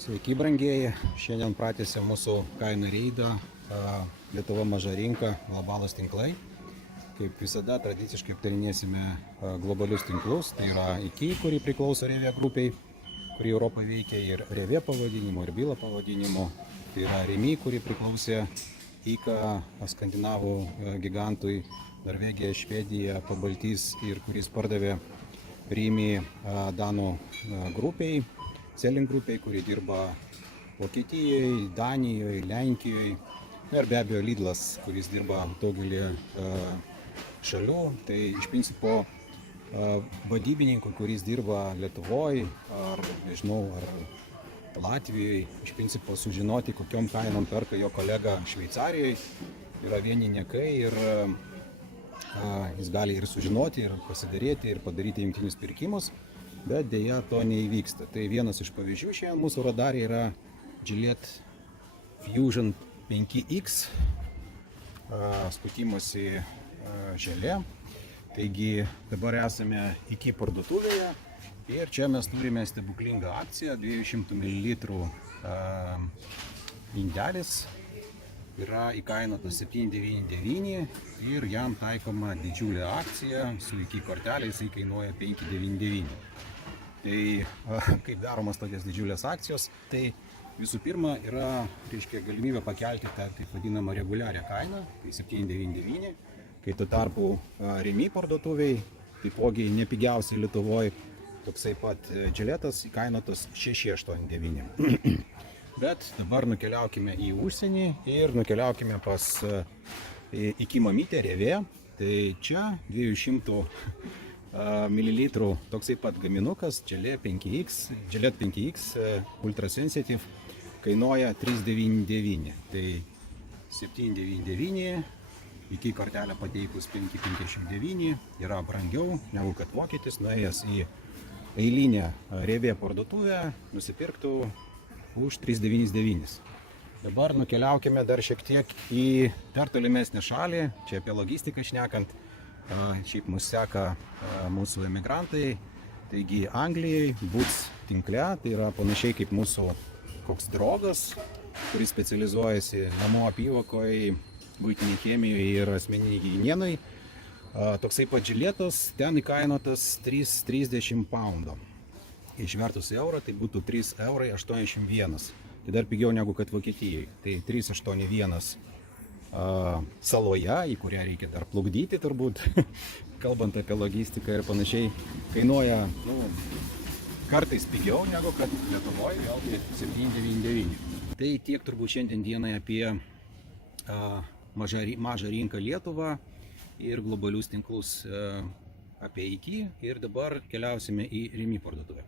Sveiki, brangieji. Šiandien pratęsė mūsų kainų reidą Lietuva maža rinka, globalūs tinklai. Kaip visada, tradiciškai aptarinėsime globalius tinklus. Tai yra IKEA, kuri priklauso Revė grupiai, kuri Europoje veikia, ir Revė pavadinimu, ir Byla pavadinimu. Tai yra Remi, kuri priklausė IKA skandinavų gigantui, Norvegija, Švedija, Pabaltys, ir kuris pardavė Remi Danų grupiai, Selling grupiai, kuri dirba Vokietijoje, Danijoje, Lenkijoje. Ir be abejo Lidlas, kuris dirba daugelį šalių. Tai iš principo vadybininkų, kuris dirba Lietuvoje ar, nežinau, ar Latvijoje, iš principo sužinoti, kokiom kainom perka jo kolega Šveicarijoje, yra vieni niekai, ir jis gali ir sužinoti, ir pasidaryti, ir padaryti jungtinius pirkimus, bet dėja to neįvyksta. Tai vienas iš pavyzdžių šiandien mūsų radare yra Gillette Fusion 5X skutimosi želė. Taigi dabar esame IKEA parduotuvėje ir čia mes turime stebuklingą akciją. 200 ml indelis yra įkainotas 7,99 ir jam taikoma didžiulė akcija. Su IKEA kortelė jisai kainuoja 5,99. Tai kaip daromas tokias didžiulės akcijos, tai visų pirma yra galimybė pakelti tą taip vadinamą reguliarią kainą, tai 7,99, kai tuo tarpu Remi parduotuviai, taipogi nepigiausiai Lietuvoje, toksai pat Gillette'as įkainotas 6,89. Bet dabar nukeliaukime į užsienį ir nukeliaukime pas IKEA mamytę Revė. Tai čia 200 ml toksai pat gaminukas Gillette 5X Ultra Sensitive kainuoja 3,99. Tai 7,99, IKEA kortelę pateikus 5,59 yra brangiau negu kad vokietis nuėjęs į eilinę Revė parduotuvę nusipirktų už 3,99. Dabar nukeliaukime dar šiek tiek į dar tolimesnę šalį, čia apie logistiką šnekant. Šiaip mus seka mūsų emigrantai, taigi Anglijai Boots tinkle, tai yra panašiai kaip mūsų koks Drogas, kuris specializuojasi namų apyvokoje, buitiniai chemijoje ir asmeniniai higienai. Toksai pat Gillette'as, ten įkainotas 3,30 poundų. Išvertus į eurą, tai būtų 3,81 €. Tai dar pigiau negu kad Vokietijoje. Tai 3,81 saloje, į kurią reikia dar plukdyti turbūt, kalbant apie logistiką ir panašiai, kainuoja kartais pigiau negu kad Lietuvoje, vėlgi 7,99. Tai tiek turbūt šiandien dienai apie mažą rinką Lietuvą ir globalius tinklus apie IKEA. Ir dabar keliausime į Remi parduotuvę.